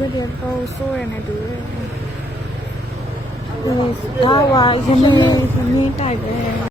ရွက်တဲ့ပုံစိုးရနေတူတယ်။ဒါဝါရမင်းရမင်းတိုက်ပဲ